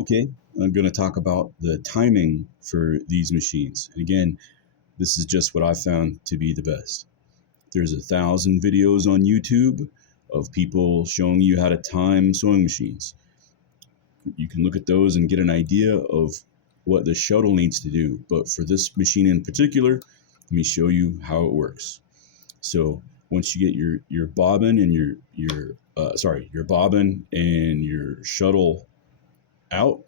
Okay, I'm going to talk about the timing for these machines. And again, this is just what I found to be the best. There's 1,000 videos on YouTube of people showing you how to time sewing machines. You can look at those and get an idea of what the shuttle needs to do. But for this machine in particular, let me show you how it works. So once you get your bobbin and your bobbin and your shuttle out,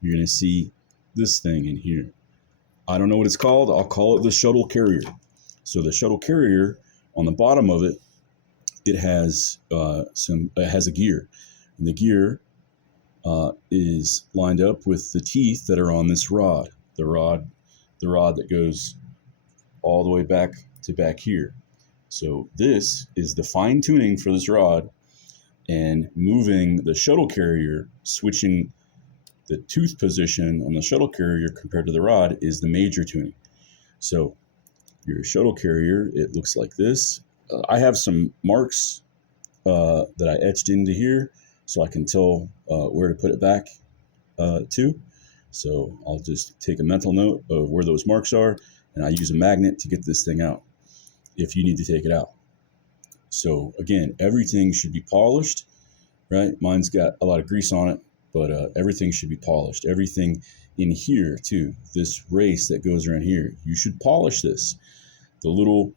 you're going to see this thing in here. I don't know what it's called. I'll call it the shuttle carrier. So the shuttle carrier, on the bottom of it, it has it has a gear, and the gear is lined up with the teeth that are on this rod. The rod that goes all the way back to back here. So this is the fine tuning for this rod, and moving the shuttle carrier, switching the tooth position on the shuttle carrier compared to the rod is the major tuning. So your shuttle carrier, it looks like this. I have some marks that I etched into here so I can tell where to put it back to. So I'll just take a mental note of where those marks are, and I use a magnet to get this thing out if you need to take it out. So again, everything should be polished, right? Mine's got a lot of grease on it, but everything should be polished. Everything in here too, this race that goes around here, you should polish this. The little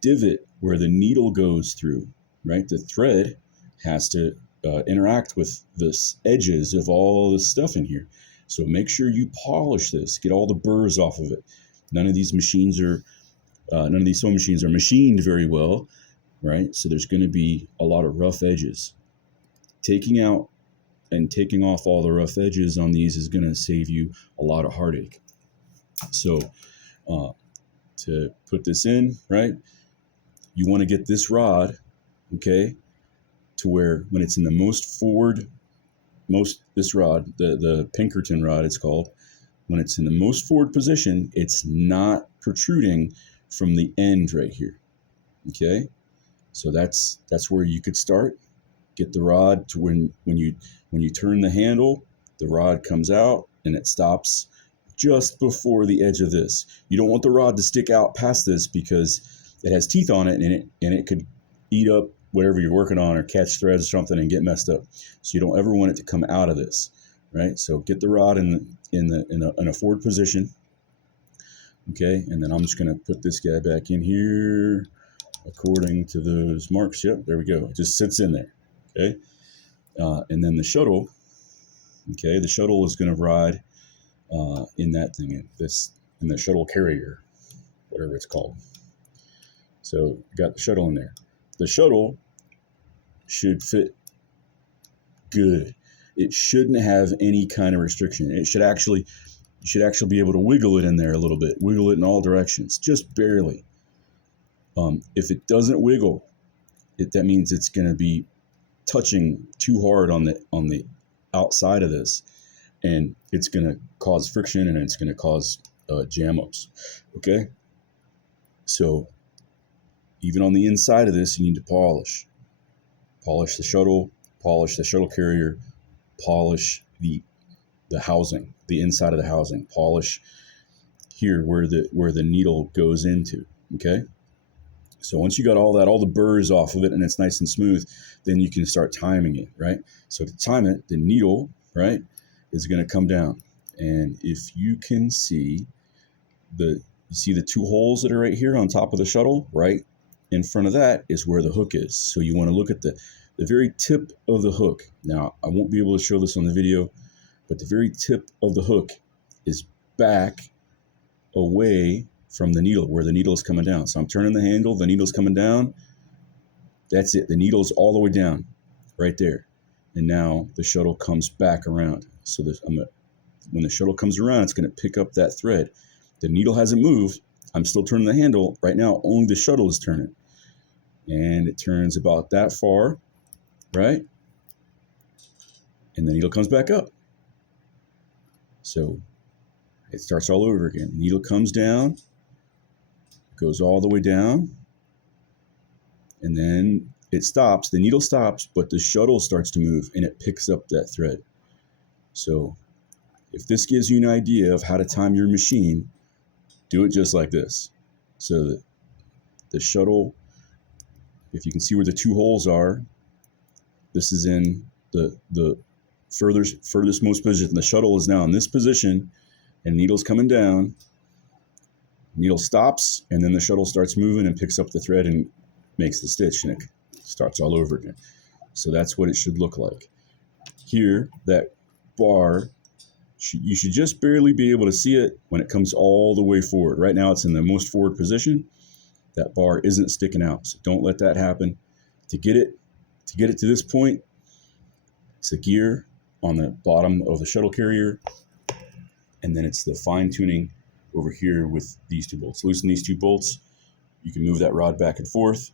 divot where the needle goes through, right? The thread has to interact with the edges of all the stuff in here. So make sure you polish this, get all the burrs off of it. None of these sewing machines are machined very well, right? So there's going to be a lot of rough edges. Taking out and taking off all the rough edges on these is going to save you a lot of heartache. So to put this in, right, you want to get this rod, okay, to where when it's in the most forward, this rod, the Pinkerton rod it's called, when it's in the most forward position, it's not protruding from the end right here, okay? So that's where you could start. Get the rod to when you turn the handle, the rod comes out and it stops just before the edge of this. You don't want the rod to stick out past this because it has teeth on it, and it could eat up whatever you're working on or catch threads or something and get messed up. So you don't ever want it to come out of this, right? So get the rod in a forward position, okay? And then I'm just going to put this guy back in here according to those marks. Yep, there we go. It just sits in there, okay? And then the shuttle, okay, the shuttle is going to ride in that thing, in the shuttle carrier, whatever it's called. So you got the shuttle in there. The shuttle should fit good. It shouldn't have any kind of restriction. You should actually be able to wiggle it in there a little bit, wiggle it in all directions, just barely. If it doesn't wiggle, that means it's going to be touching too hard on the outside of this, and it's going to cause friction, and it's going to cause jam ups. Okay, so even on the inside of this, you need to polish the shuttle, polish the shuttle carrier, polish the housing, the inside of the housing, polish here where the needle goes into. Okay, so once you got all the burrs off of it and it's nice and smooth, then you can start timing it, right? So to time it, the needle, right, is going to come down, and if you can see the two holes that are right here on top of the shuttle, right in front of that is where the hook is. So you want to look at the very tip of the hook. Now, I won't be able to show this on the video, but the very tip of the hook is back away from the needle, where the needle is coming down. So I'm turning the handle, the needle's coming down. That's it. The needle's all the way down right there. And now the shuttle comes back around. So when the shuttle comes around, it's going to pick up that thread. The needle hasn't moved. I'm still turning the handle. Right now, only the shuttle is turning. And it turns about that far, right? And the needle comes back up. So it starts all over again. Needle comes down, goes all the way down, and then it stops. The needle stops, but the shuttle starts to move, and it picks up that thread. So if this gives you an idea of how to time your machine, do it just like this. So that the shuttle, if you can see where the two holes are, this is in the furthest most position. The shuttle is now in this position, and needle's coming down. Needle stops, and then the shuttle starts moving and picks up the thread and makes the stitch, and it starts all over again. So that's what it should look like. Here, that bar, you should just barely be able to see it when it comes all the way forward. Right now it's in the most forward position. That bar isn't sticking out, so don't let that happen. To get it to this point, it's a gear on the bottom of the shuttle carrier, and then it's the fine tuning over here with these two bolts. Loosen these two bolts. You can move that rod back and forth.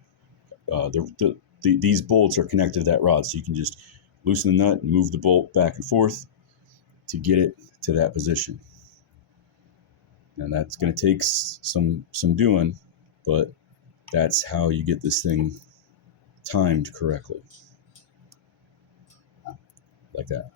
These bolts are connected to that rod, so you can just loosen the nut and move the bolt back and forth to get it to that position. And that's going to take some doing, but that's how you get this thing timed correctly, like that.